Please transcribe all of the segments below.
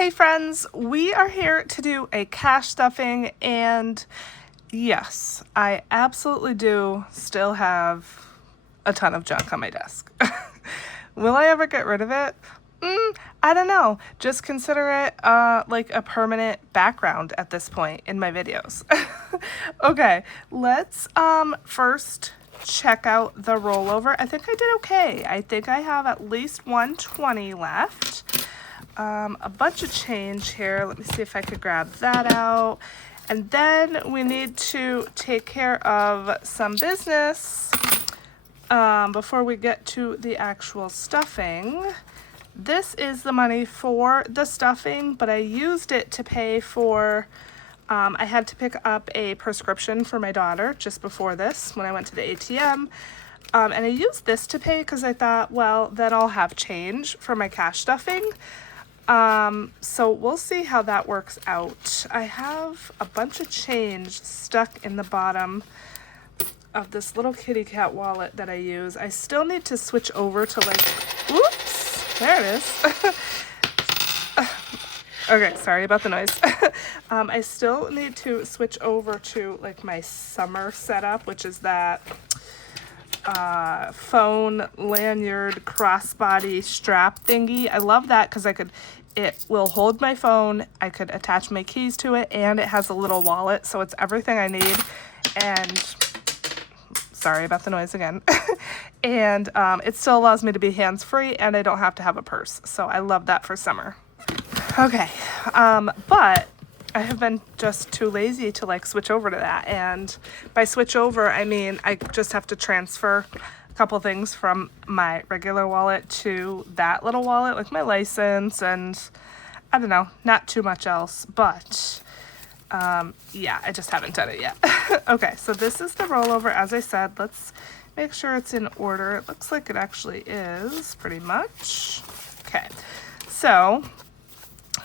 Hey friends, we are here to do a cash stuffing, and yes, I absolutely do still have a ton of junk on my desk. Will I ever get rid of it? I don't know. Just consider it like a permanent background at this point in my videos. Okay, let's first check out the rollover. I think I did okay. I think I have at least 120 left. A bunch of change here. Let me see if I could grab that out. And then we need to take care of some business before we get to the actual stuffing. This is the money for the stuffing, but I used it to pay for, I had to pick up a prescription for my daughter just before this when I went to the ATM. And I used this to pay because I thought, well, then I'll have change for my cash stuffing. So we'll see how that works out. I have a bunch of change stuck in the bottom of this little kitty cat wallet that I use. I still need to switch over to like, whoops, there it is. Okay, sorry about the noise. I still need to switch over to like my summer setup, which is that phone lanyard crossbody strap thingy. I love that because it will hold my phone, I could attach my keys to it, and it has a little wallet, so it's everything I need. And sorry about the noise again. And it still allows me to be hands-free, and I don't have to have a purse, so I love that for summer. Okay, but I have been just too lazy to like switch over to that, and by switch over I mean I just have to transfer a couple things from my regular wallet to that little wallet, like my license and I don't know, not too much else, but yeah, I just haven't done it yet. Okay, so this is the rollover. As I said, let's make sure it's in order. It looks like it actually is pretty much. Okay, so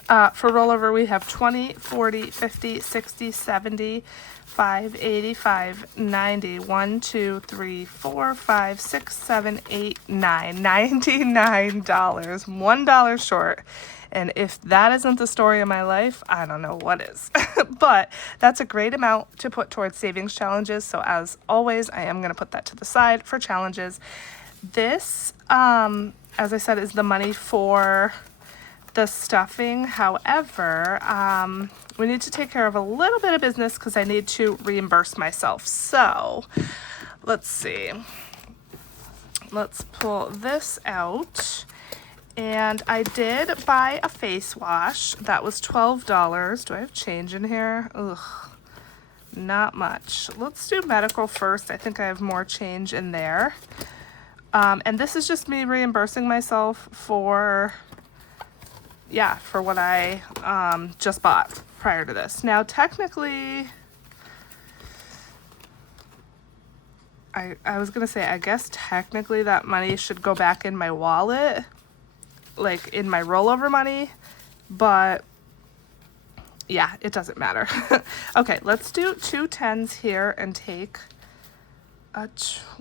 for rollover, we have 20, 40, 50, 60, 70, 5, 85, 90, 1, 2, 3, 4, 5, 6, 7, 8, 9, $99, $1 short. And if that isn't the story of my life, I don't know what is. But that's a great amount to put towards savings challenges. So as always, I am going to put that to the side for challenges. This, as I said, is the money for the stuffing. However, we need to take care of a little bit of business because I need to reimburse myself. So let's see. Let's pull this out. And I did buy a face wash. That was $12. Do I have change in here? Ugh, not much. Let's do medical first. I think I have more change in there. And this is just me reimbursing myself for, yeah, for what I just bought prior to this. Now, technically, I was going to say, I guess technically that money should go back in my wallet, like in my rollover money, but yeah, it doesn't matter. Okay, let's do 2 10s here and take a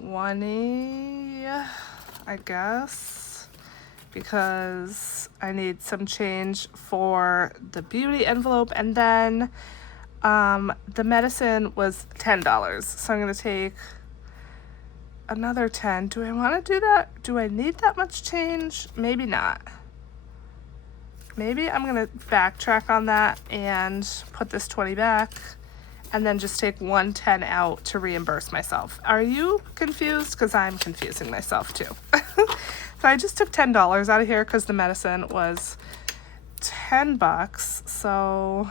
20, I guess, because I need some change for the beauty envelope, and then the medicine was $10, so I'm going to take another 10. Do I want to do that? Do I need that much change? Maybe not. Maybe I'm going to backtrack on that and put this 20 back and then just take 110 out to reimburse myself. Are you confused? Because I'm confusing myself too. So I just took $10 out of here because the medicine was $10. So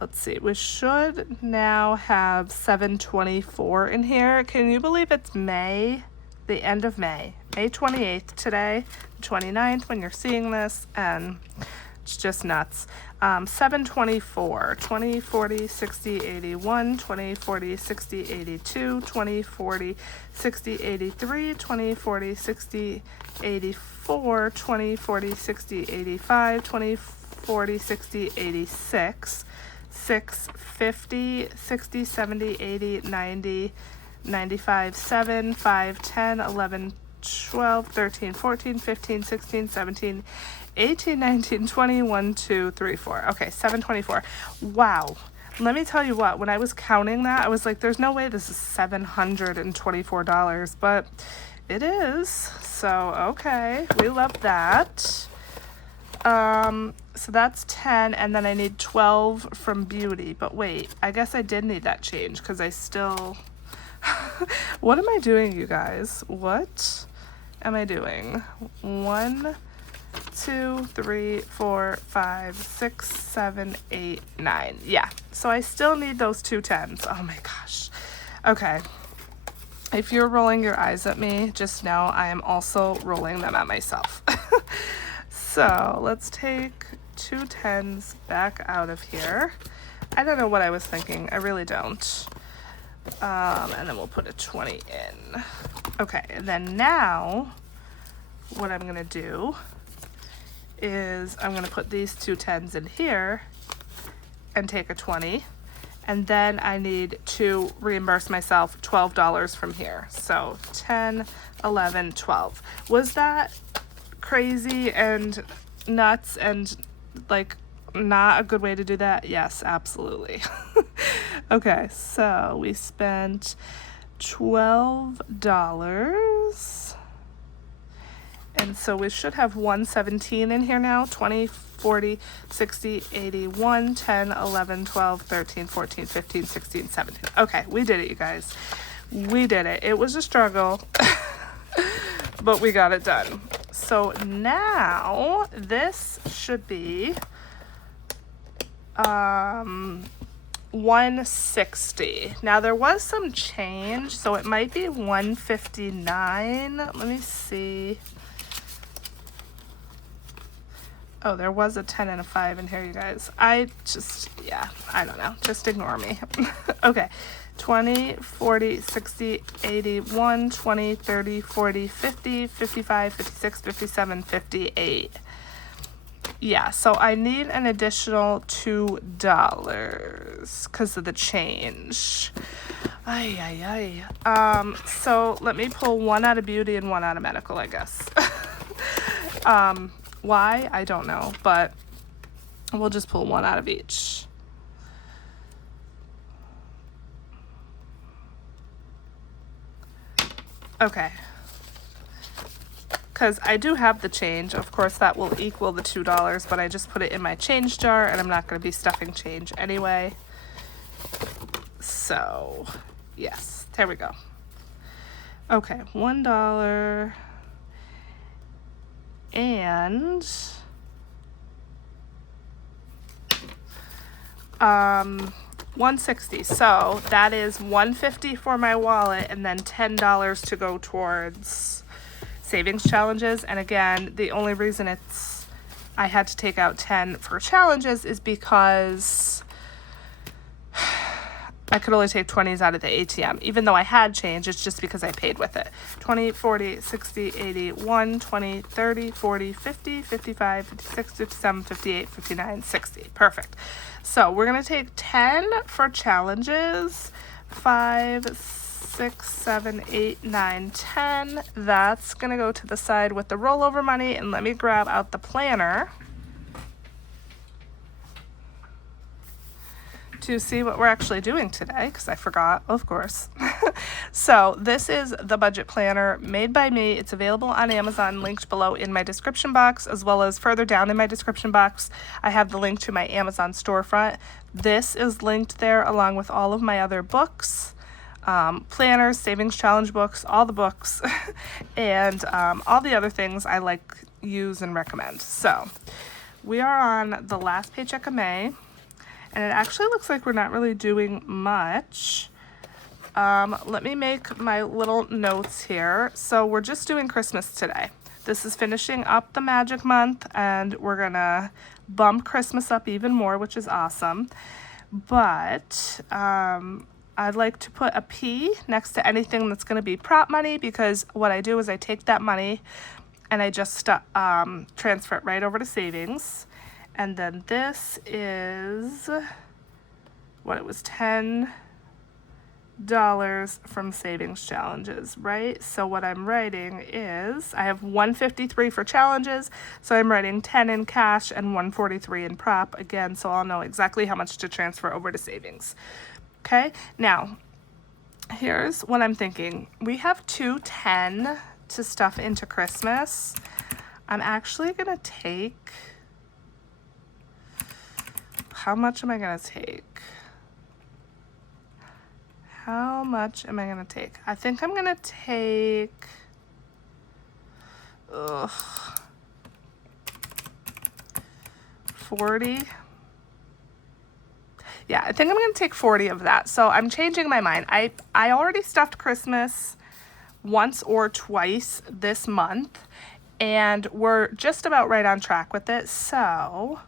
let's see, we should now have $7.24 in here. Can you believe it's May, the end of May 28th today, 29th when you're seeing this, and it's just nuts. 724, 20, 40, 60, 81, 20, 40, 60, 82, 20, 40, 60, 83, 20, 40, 60, 84, 20, 40, 60, 85, 20, 40, 60, 86, 6, 50, 60, 70, 80, 90, 95, 7, 5, 10, 11, 12, 13, 14, 15, 16, 17, 18, 19, 20, 1, 2, 3, 4. Okay, 724. Wow. Let me tell you what, when I was counting that, I was like, there's no way this is $724, but it is. So, okay, we love that. So that's 10, and then I need 12 from beauty. But wait, I guess I did need that change because I still... What am I doing, you guys? What am I doing? 1, 2, 3, 4, 5, 6, 7, 8, 9. Yeah, so I still need those 2 10s. Oh my gosh. Okay. If you're rolling your eyes at me, just know I am also rolling them at myself. So let's take 2 10s back out of here. I don't know what I was thinking. I really don't. And then we'll put a 20 in. Okay, and then now what I'm gonna do is I'm gonna put these 2 10s in here and take a 20. And then I need to reimburse myself $12 from here. So 10, 11, 12. Was that crazy and nuts and like not a good way to do that? Yes, absolutely. Okay, so we spent $12. And so we should have 117 in here now. 20, 40, 60, 80, 1, 10, 11, 12, 13, 14, 15, 16, 17. Okay, we did it, you guys. We did it. It was a struggle, but we got it done. So now this should be 160. Now there was some change, so it might be 159. Let me see. Oh, there was a 10 and a 5 in here, you guys. I don't know. Just ignore me. Okay. 20, 40, 60, 80, 1, 20, 30, 40, 50, 55, 56, 57, 58. Yeah, so I need an additional $2 because of the change. So let me pull 1 out of beauty and 1 out of medical, I guess. Why? I don't know, but we'll just pull 1 out of each. Okay. Because I do have the change. Of course, that will equal the $2, but I just put it in my change jar, and I'm not going to be stuffing change anyway. So, yes, there we go. Okay, $1 and 160. So that is $150 for my wallet and then $10 to go towards savings challenges. And again, the only reason I had to take out 10 for challenges is because I could only take 20s out of the ATM. Even though I had change, it's just because I paid with it. 20, 40, 60, 80, 1, 20, 30, 40, 50, 55, 56, 57, 58, 59, 60. Perfect. So we're going to take 10 for challenges. 5, 6, 7, 8, 9, 10. That's going to go to the side with the rollover money. And let me grab out the planner to see what we're actually doing today, because I forgot, of course. So this is the budget planner made by me. It's available on Amazon, linked below in my description box, as well as further down in my description box, I have the link to my Amazon storefront. This is linked there along with all of my other books, planners, savings challenge books, all the books, and all the other things I like, use, and recommend. So we are on the last paycheck of May. And it actually looks like we're not really doing much. Let me make my little notes here. So we're just doing Christmas today. This is finishing up the magic month, and we're gonna bump Christmas up even more, which is awesome. But I'd like to put a P next to anything that's gonna be prop money, because what I do is I take that money and I just transfer it right over to savings. And then this is what it was, 10, from savings challenges, right? So what I'm writing is I have 153 for challenges, so I'm writing 10 in cash and 143 in prop again, so I'll know exactly how much to transfer over to savings. Okay, now here's what I'm thinking. We have 210 to stuff into Christmas. I'm actually gonna take, how much am I gonna take? How much am I gonna take? I think I'm gonna take, 40. Yeah, I think I'm gonna take 40 of that. So I'm changing my mind. I already stuffed Christmas once or twice this month, and we're just about right on track with it. So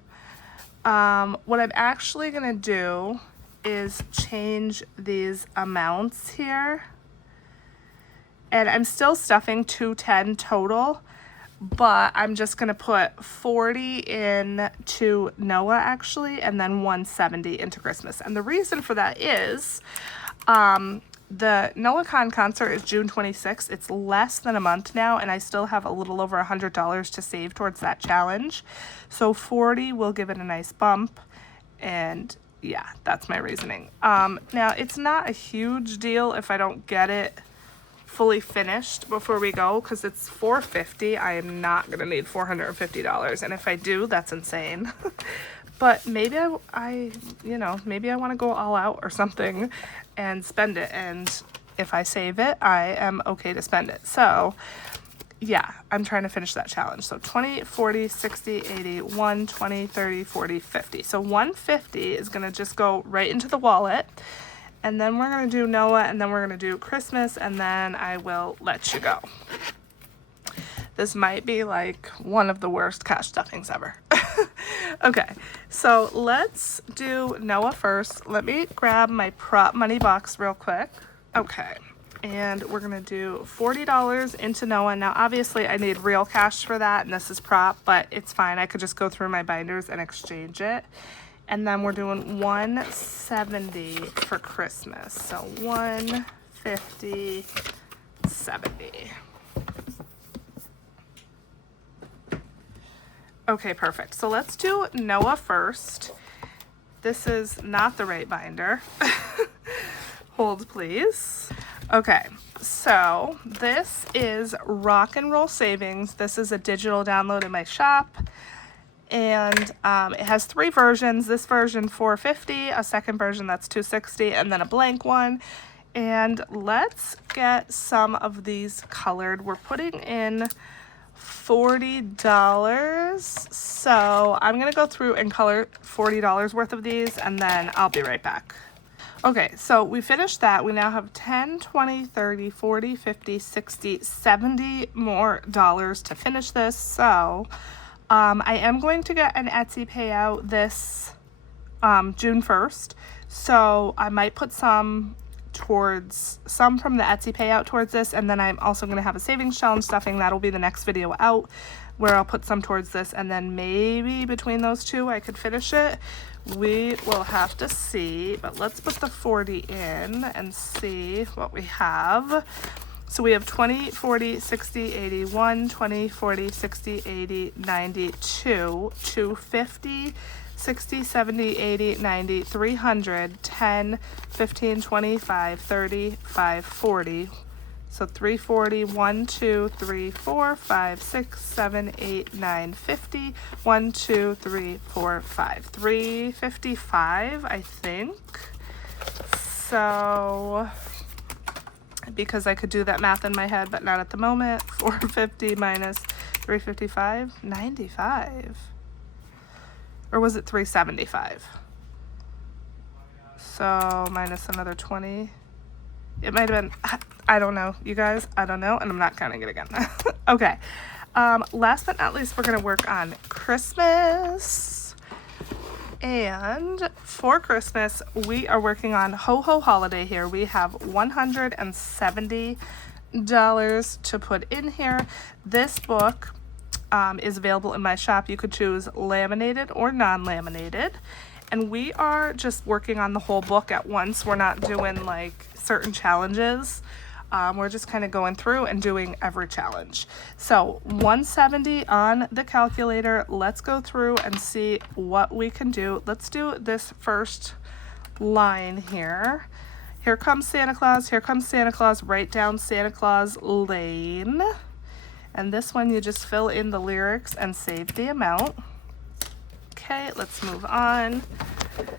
what I'm actually gonna do is change these amounts here, and I'm still stuffing 210 total, but I'm just gonna put 40 in to Noah actually, and then 170 into Christmas. And the reason for that is the NoahCon concert is June 26th. It's less than a month now, and I still have a little over $100 to save towards that challenge. So 40 will give it a nice bump, and yeah, that's my reasoning. Now, it's not a huge deal if I don't get it fully finished before we go, because it's $450. I am not going to need $450, and if I do, that's insane. But maybe maybe I want to go all out or something and spend it, and if I save it, I am okay to spend it. So yeah, I'm trying to finish that challenge. So 20, 40, 60, 80, 1, 20, 30, 40, 50. So 150 is going to just go right into the wallet. And then we're going to do Noah, and then we're going to do Christmas, and then I will let you go. This might be like one of the worst cash stuffings ever. Okay, so let's do Noah first. Let me grab my prop money box real quick. Okay. And we're gonna do $40 into Noah. Now, obviously, I need real cash for that, and this is prop, but it's fine. I could just go through my binders and exchange it. And then we're doing 170 for Christmas. So 150, 70. Okay, perfect. So let's do Noah first. This is not the right binder. Hold, please. Okay, so this is Rock and Roll Savings. This is a digital download in my shop, and it has 3 versions. This version $450, a second version that's $260, and then a blank one. And let's get some of these colored. We're putting in $40, so I'm gonna go through and color $40 worth of these, and then I'll be right back. Okay, so we finished that. We now have 10, 20, 30, 40, 50, 60, 70 more dollars to finish this. So I am going to get an Etsy payout this June 1st. So I might put some from the Etsy payout towards this, and then I'm also going to have a savings challenge stuffing. That'll be the next video out, where I'll put some towards this, and then maybe between those two I could finish it. We will have to see, but let's put the 40 in and see what we have. So we have 20, 40, 60, 80, 1, 20, 40, 60, 80, 90, 2, 250, 60, 70, 80, 90, 300, 10, 15, 25, 30, 5, 40. So 340, 1, 2, 3, 4, 5, 6, 7, 8, 9, 50, 1, 2, 3, 4, 5, 355, I think. So, because I could do that math in my head, but not at the moment. 450 minus 355, 95. Or was it 375? So minus another 20. It might have been, I don't know, you guys, I don't know, and I'm not counting it again. Okay, last but not least, we're gonna work on Christmas. And for Christmas, we are working on Ho Ho Holiday here. We have $170 to put in here. This book is available in my shop. You could choose laminated or non-laminated. And we are just working on the whole book at once. We're not doing like certain challenges. We're just kind of going through and doing every challenge. So 170 on the calculator. Let's go through and see what we can do. Let's do this first line here. Here comes Santa Claus. Here comes Santa Claus. Write down Santa Claus Lane. And this one you just fill in the lyrics and save the amount. Okay, let's move on.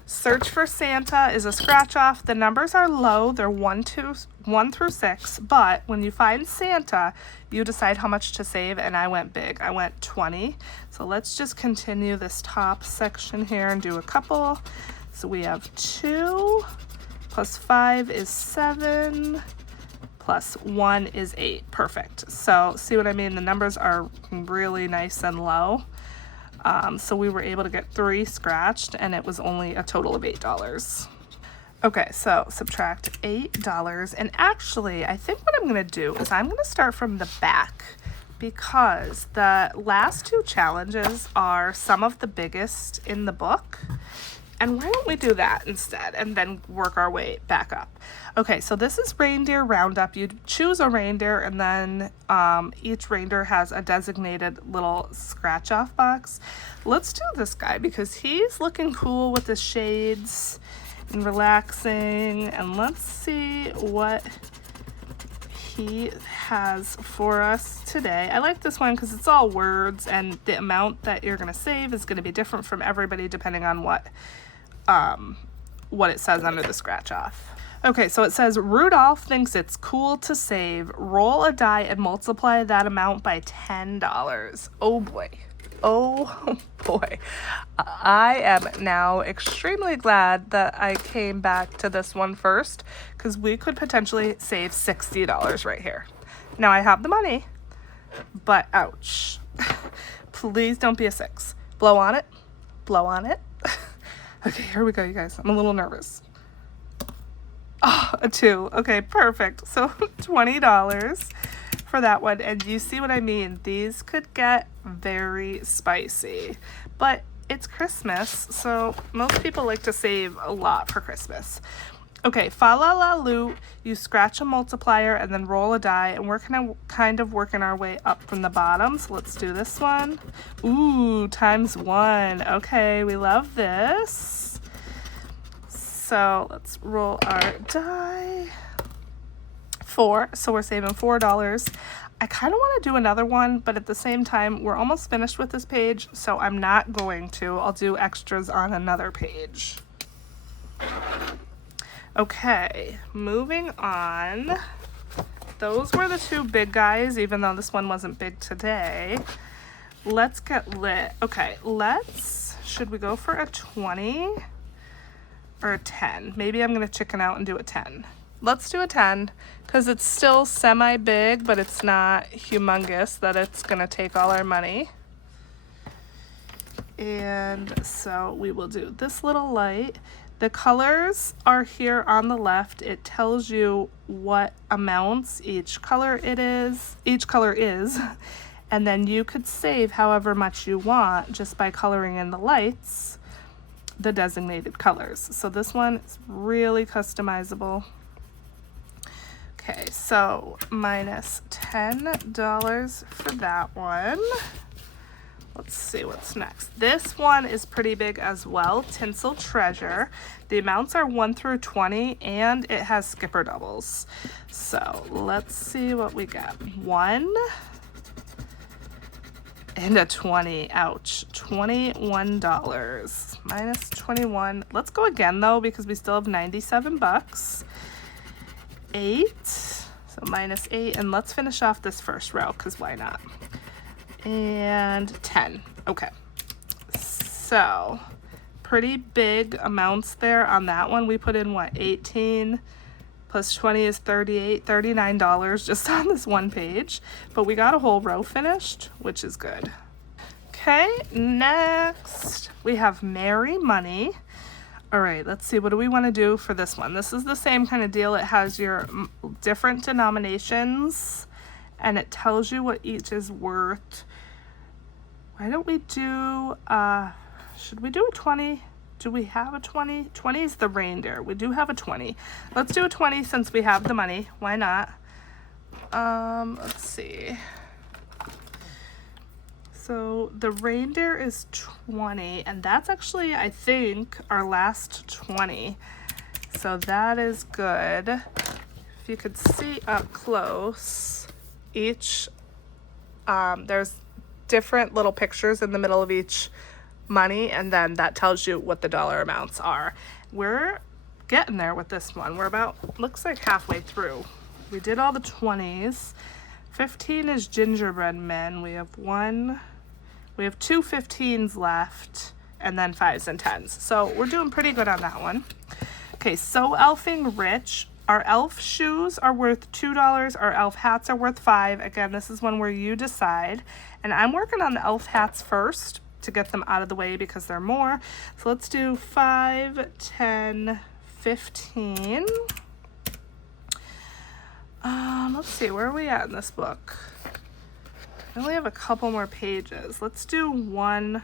Search for Santa is a scratch off. The numbers are low. They're 1 through 6. But when you find Santa, you decide how much to save. And I went big. I went 20. So let's just continue this top section here and do a couple. So we have 2 plus 5 is 7 plus 1 is 8. Perfect. So see what I mean? The numbers are really nice and low. So we were able to get 3 scratched, and it was only a total of $8. Okay, so subtract $8. And actually, I think what I'm going to do is I'm going to start from the back, because the last 2 challenges are some of the biggest in the book. And why don't we do that instead and then work our way back up? Okay, so this is Reindeer Roundup. You choose a reindeer, and then each reindeer has a designated little scratch-off box. Let's do this guy because he's looking cool with the shades and relaxing. And let's see what he has for us today. I like this one because it's all words, and the amount that you're going to save is going to be different from everybody depending on what it says under the scratch off. Okay, so it says Rudolph thinks it's cool to save. Roll a die and multiply that amount by $10. Oh boy. Oh boy. I am now extremely glad that I came back to this one first, because we could potentially save $60 right here. Now I have the money, but ouch. Please don't be a 6. Blow on it. Blow on it. Okay, here we go, you guys. I'm a little nervous. Oh, a 2. Okay, perfect. So $20 for that one. And you see what I mean? These could get very spicy. But it's Christmas, so most people like to save a lot for Christmas. Okay, fa la la loot. You scratch a multiplier and then roll a die. And we're kind of working our way up from the bottom. So let's do this one. Ooh, times 1. Okay, we love this. So let's roll our die. 4. So we're saving $4. I kind of want to do another one, but at the same time, we're almost finished with this page, so I'm not going to. I'll do extras on another page. Okay, moving on. Those were the 2 big guys, even though this one wasn't big today. Let's get lit. Okay, should we go for a 20 or a 10? Maybe I'm going to chicken out and do a 10. Let's do a 10 because it's still semi-big, but it's not humongous that it's going to take all our money. And so we will do this little light. The colors are here on the left. It tells you what amounts each color is. And then you could save however much you want just by coloring in the lights, the designated colors. So this one is really customizable. Okay, so minus $10 for that one. Let's see what's next. This one is pretty big as well, Tinsel Treasure. The amounts are 1 through 20, and it has skipper doubles. So let's see what we got. 1 and a 20. Ouch. $21 minus 21. Let's go again though, because we still have 97 bucks. 8. So minus 8, and let's finish off this first row because why not? And 10. Okay, so pretty big amounts there on that one. We put in what, 18 plus 20 is 38, $39 just on this one page, but we got a whole row finished, which is good. Okay, next we have Merry Money. All right, let's see, what do we want to do for this one? This is the same kind of deal. It has your different denominations and it tells you what each is worth. Why don't we do, should we do a 20? Do we have a 20? 20 is the reindeer. We do have a 20. Let's do a 20 since we have the money. Why not? Let's see. So the reindeer is 20, and that's actually, I think, our last 20. So that is good. If you could see up close, each, there's different little pictures in the middle of each money, and then that tells you what the dollar amounts are. We're getting there with this one. We're about, looks like halfway through. We did all the 20s. 15 is gingerbread men. We have two 15s left, and then 5s and 10s. So we're doing pretty good on that one. Okay, so elfing rich. Our elf shoes are worth $2. Our elf hats are worth $5. Again, this is one where you decide. And I'm working on the elf hats first to get them out of the way because they're more. So let's do 5, 10, 15. Let's see, where are we at in this book? I only have a couple more pages. Let's do one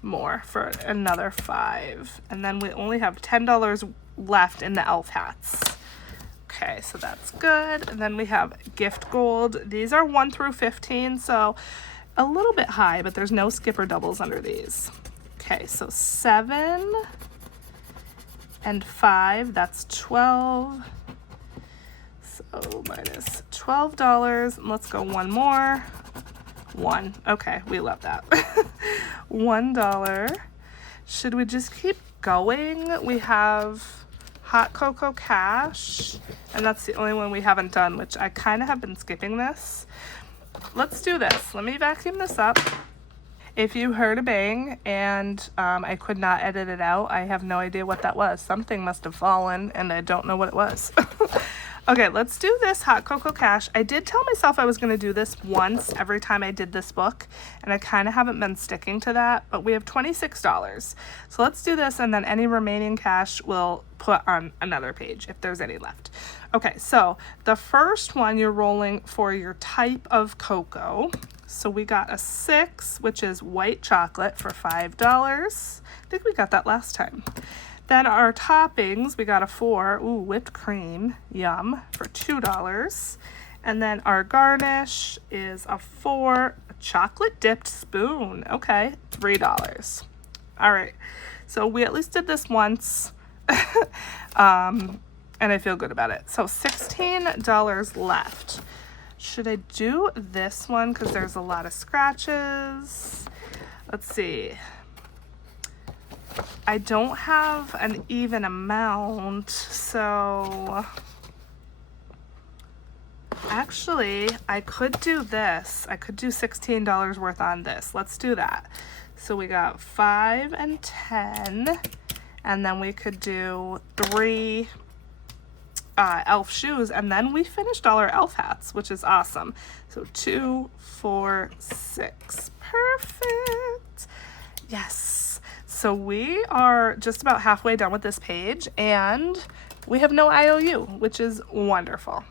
more for another 5. And then we only have $10 left in the elf hats. Okay, so that's good. And then we have gift gold. These are 1 through 15, so a little bit high, but there's no skipper doubles under these. Okay, so 7 and 5, that's 12. So minus $12. Let's go one more. 1. Okay, we love that. $1. Should we just keep going? We have hot cocoa cash, and that's the only one we haven't done, which I kind of have been skipping this. Let's do this. Let me vacuum this up. If you heard a bang and I could not edit it out, I have no idea what that was. Something must have fallen and I don't know what it was. Okay, let's do this hot cocoa cash. I did tell myself I was going to do this once every time I did this book, and I kind of haven't been sticking to that, but we have $26. So let's do this, and then any remaining cash we'll put on another page if there's any left. Okay, so the first one you're rolling for your type of cocoa. So we got a 6, which is white chocolate for $5. I think we got that last time. Then our toppings, we got a 4, whipped cream, yum, for $2. And then our garnish is a 4, a chocolate dipped spoon, okay, $3. All right, so we at least did this once, and I feel good about it. So $16 left. Should I do this one because there's a lot of scratches? Let's see. I don't have an even amount, so actually I could do this. I could do $16 worth on this. Let's do that. So we got 5 and 10, and then we could do 3 elf shoes, and then we finished all our elf hats, which is awesome. So 2, 4, 6. Perfect. Yes. So we are just about halfway done with this page, and we have no IOU, which is wonderful.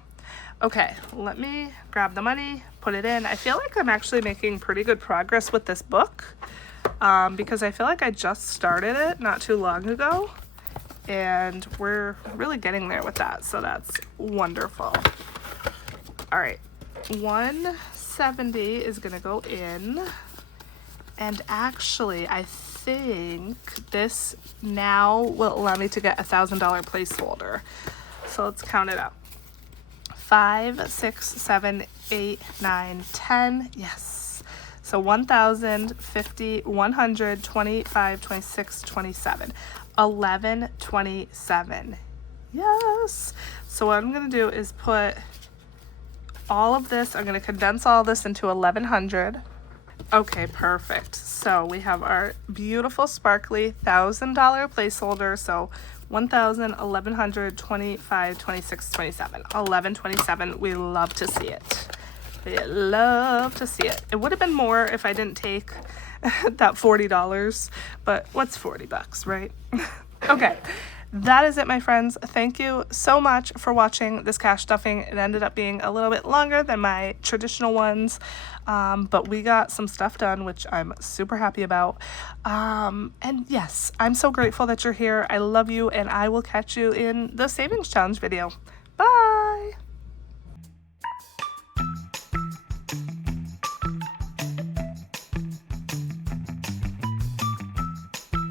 Okay, let me grab the money, put it in. I feel like I'm actually making pretty good progress with this book because I feel like I just started it not too long ago, and we're really getting there with that, so that's wonderful. All right, 170 is gonna go in, and actually I think this now will allow me to get a $1,000 placeholder. So let's count it out. 5, 6, 7, 8, 9, 10. Yes. So 1,000, 50, 100, 25, 26, 27. 11, 27. Yes. So what I'm going to do is put all of this, I'm going to condense all this into 1,100. Okay, perfect. So we have our beautiful sparkly $1,000 placeholder. So 1,000, 1,100, 25, 26, 27. 1127. We love to see it. We love to see it. It would have been more if I didn't take that $40, but what's $40, right? Okay. that is it, my friends. Thank you so much for watching this cash stuffing. It ended up being a little bit longer than my traditional ones, but we got some stuff done, which I'm super happy about. And yes, I'm so grateful that you're here. I love you, and I will catch you in the savings challenge video. Bye.